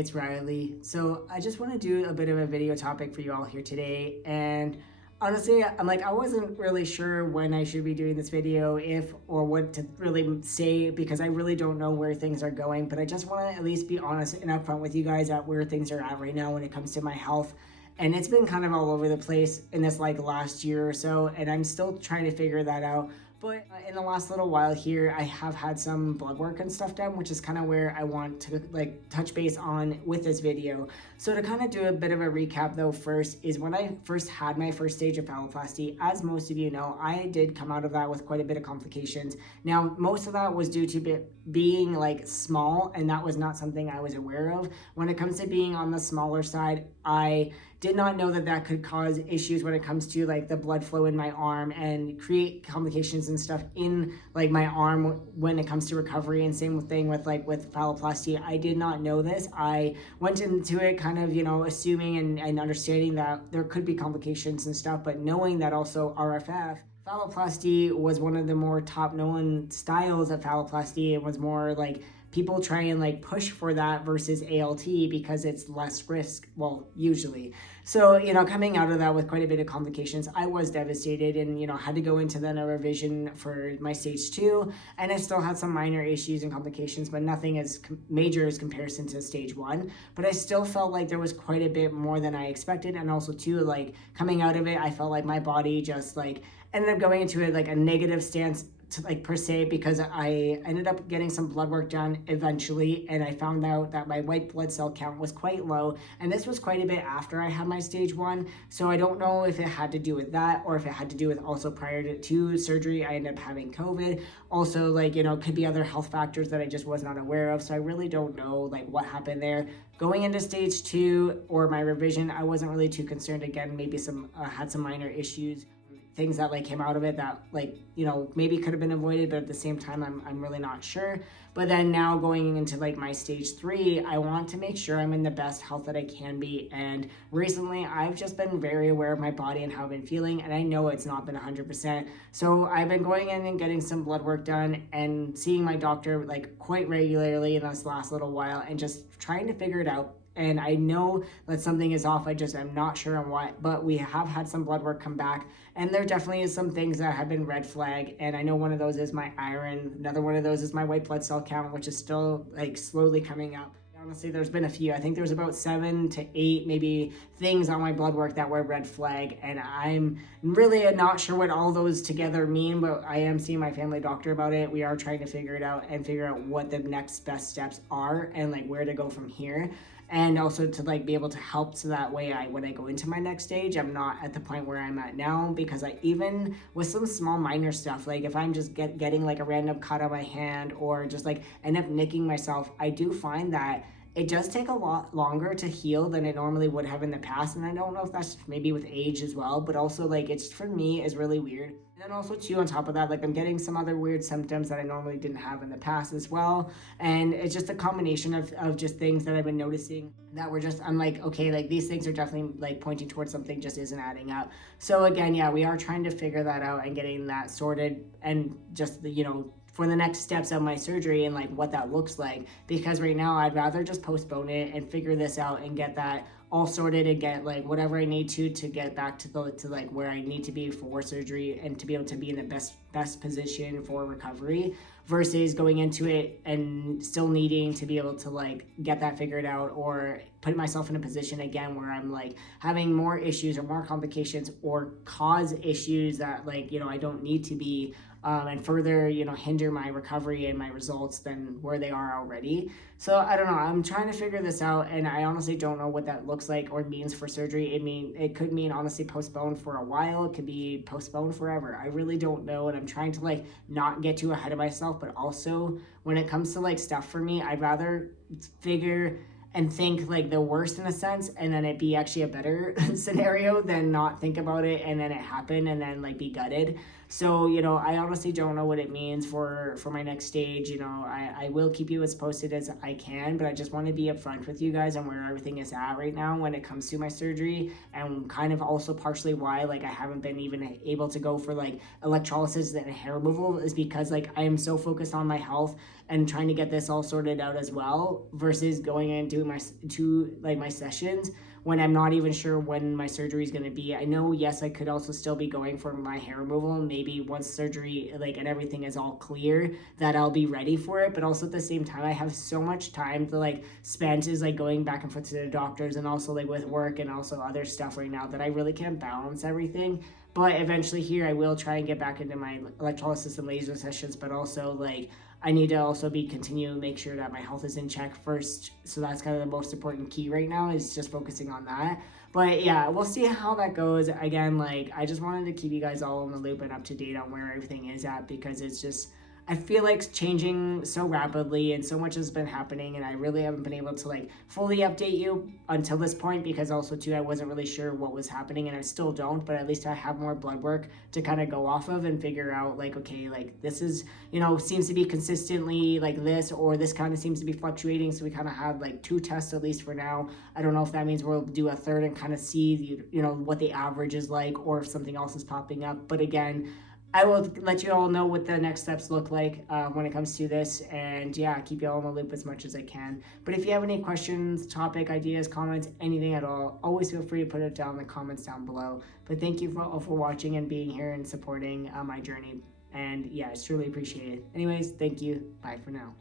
it's Riley. So I just want to do a bit of a video topic for you all here today. And honestly, I wasn't really sure when I should be doing this video, if or what to really say, because I really don't know where things are going. But I just want to at least be honest and upfront with you guys at where things are at right now when it comes to my health. And it's been kind of all over the place in this last year or so, and I'm still trying to figure that out. But in the last little while here, I have had some blood work and stuff done, which is kind of where I want to touch base on with this video. So to kind of do a bit of a recap though, first is when I first had my first stage of phalloplasty, as most of you know, I did come out of that with quite a bit of complications. Now, most of that was due to being small, and that was not something I was aware of. When it comes to being on the smaller side, I did not know that that could cause issues when it comes to the blood flow in my arm and create complications and stuff in my arm when it comes to recovery. And same thing with phalloplasty. I did not know this. I went into it kind of assuming and understanding that there could be complications and stuff, but knowing that also phalloplasty was one of the more top known styles of phalloplasty. It was more people try and push for that versus ALT because it's less risk, well, usually. So, coming out of that with quite a bit of complications, I was devastated and, had to go into then a revision for my stage 2. And I still had some minor issues and complications, but nothing as major as comparison to stage 1. But I still felt like there was quite a bit more than I expected. And also too, coming out of it, I felt like my body just ended up going into a negative stance per se, because I ended up getting some blood work done eventually, and I found out that my white blood cell count was quite low, and this was quite a bit after I had my stage 1. So I don't know if it had to do with that or if it had to do with also prior to surgery I ended up having COVID. Also could be other health factors that I just was not aware of. So I really don't know what happened there. Going into stage 2 or my revision, I wasn't really too concerned. Again, maybe had some minor issues, things that came out of it that maybe could have been avoided, but at the same time I'm really not sure. But then now going into my stage 3, I want to make sure I'm in the best health that I can be. And recently I've just been very aware of my body and how I've been feeling, and I know it's not been 100%. So I've been going in and getting some blood work done and seeing my doctor quite regularly in this last little while and just trying to figure it out. And I know that something is off. I'm not sure on what, but we have had some blood work come back, and there definitely is some things that have been red flag. And I know one of those is my iron. Another one of those is my white blood cell count, which is still slowly coming up. Honestly, there's been a few. I think there's about 7 to 8 maybe things on my blood work that were red flag, and I'm really not sure what all those together mean, but I am seeing my family doctor about it. We are trying to figure it out and figure out what the next best steps are and where to go from here. And also to be able to help, so that way when I go into my next stage, I'm not at the point where I'm at now. Because even with some small minor stuff, if I'm just getting a random cut on my hand or just end up nicking myself, I do find that it does take a lot longer to heal than it normally would have in the past. And I don't know if that's maybe with age as well, but also it's, for me, is really weird. And then also too, on top of that, I'm getting some other weird symptoms that I normally didn't have in the past as well. And it's just a combination of just things that I've been noticing that were just, I'm okay, these things are definitely pointing towards something just isn't adding up. So again, yeah, we are trying to figure that out and getting that sorted, and just for the next steps of my surgery and what that looks like. Because right now I'd rather just postpone it and figure this out and get that all sorted and get whatever I need to get back to where I need to be for surgery and to be able to be in the best position for recovery, versus going into it and still needing to be able to get that figured out or put myself in a position again where I'm having more issues or more complications or cause issues that I don't need to be, and further hinder my recovery and my results than where they are already. So I don't know, I'm trying to figure this out, and I honestly don't know what that looks like or means for surgery. It could mean honestly postponed for a while. It could be postponed forever. I really don't know, and I'm trying to not get too ahead of myself. But also when it comes to stuff for me, I'd rather figure and think the worst in a sense, and then it be actually a better scenario than not think about it and then it happen and then be gutted. So, you know, I honestly don't know what it means for my next stage. You know, I will keep you as posted as I can, but I just want to be upfront with you guys on where everything is at right now when it comes to my surgery, and kind of also partially why like I haven't been even able to go for like electrolysis and hair removal is because like I am so focused on my health and trying to get this all sorted out as well versus going and doing my sessions when I'm not even sure when my surgery is going to be. I know, yes, I could also still be going for my hair removal. Maybe once surgery, like, and everything is all clear, that I'll be ready for it. But also at the same time, I have so much time to like spend is like going back and forth to the doctors and also like with work and also other stuff right now that I really can't balance everything. But eventually here, I will try and get back into my electrolysis and laser sessions, but also like I need to also be continue to make sure that my health is in check first. So that's kind of the most important key right now is just focusing on that. But yeah, we'll see how that goes. Again, like I just wanted to keep you guys all in the loop and up to date on where everything is at because it's just I feel like it's changing so rapidly and so much has been happening and I really haven't been able to like fully update you until this point because also too I wasn't really sure what was happening and I still don't, but at least I have more blood work to kind of go off of and figure out like okay, like this is, you know, seems to be consistently like this or this kind of seems to be fluctuating, so we kind of have like 2 tests at least for now. I don't know if that means we'll do a third and kind of see you know what the average is like or if something else is popping up, but again I will let you all know what the next steps look like when it comes to this, and yeah, keep you all in the loop as much as I can. But if you have any questions, topic, ideas, comments, anything at all, always feel free to put it down in the comments down below. But thank you for watching and being here and supporting my journey. And yeah, it's truly appreciated. Anyways, thank you. Bye for now.